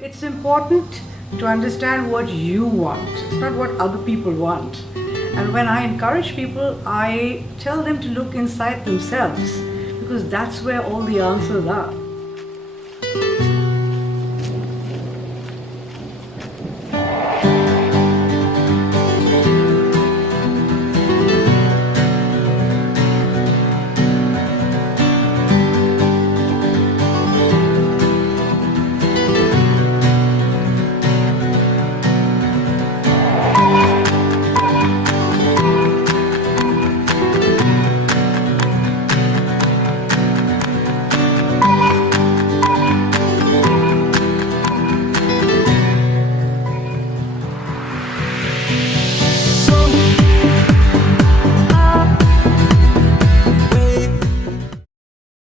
It's important to understand what you want. It's not what other people want. And when I encourage people, I tell them to look inside themselves because that's where all the answers are.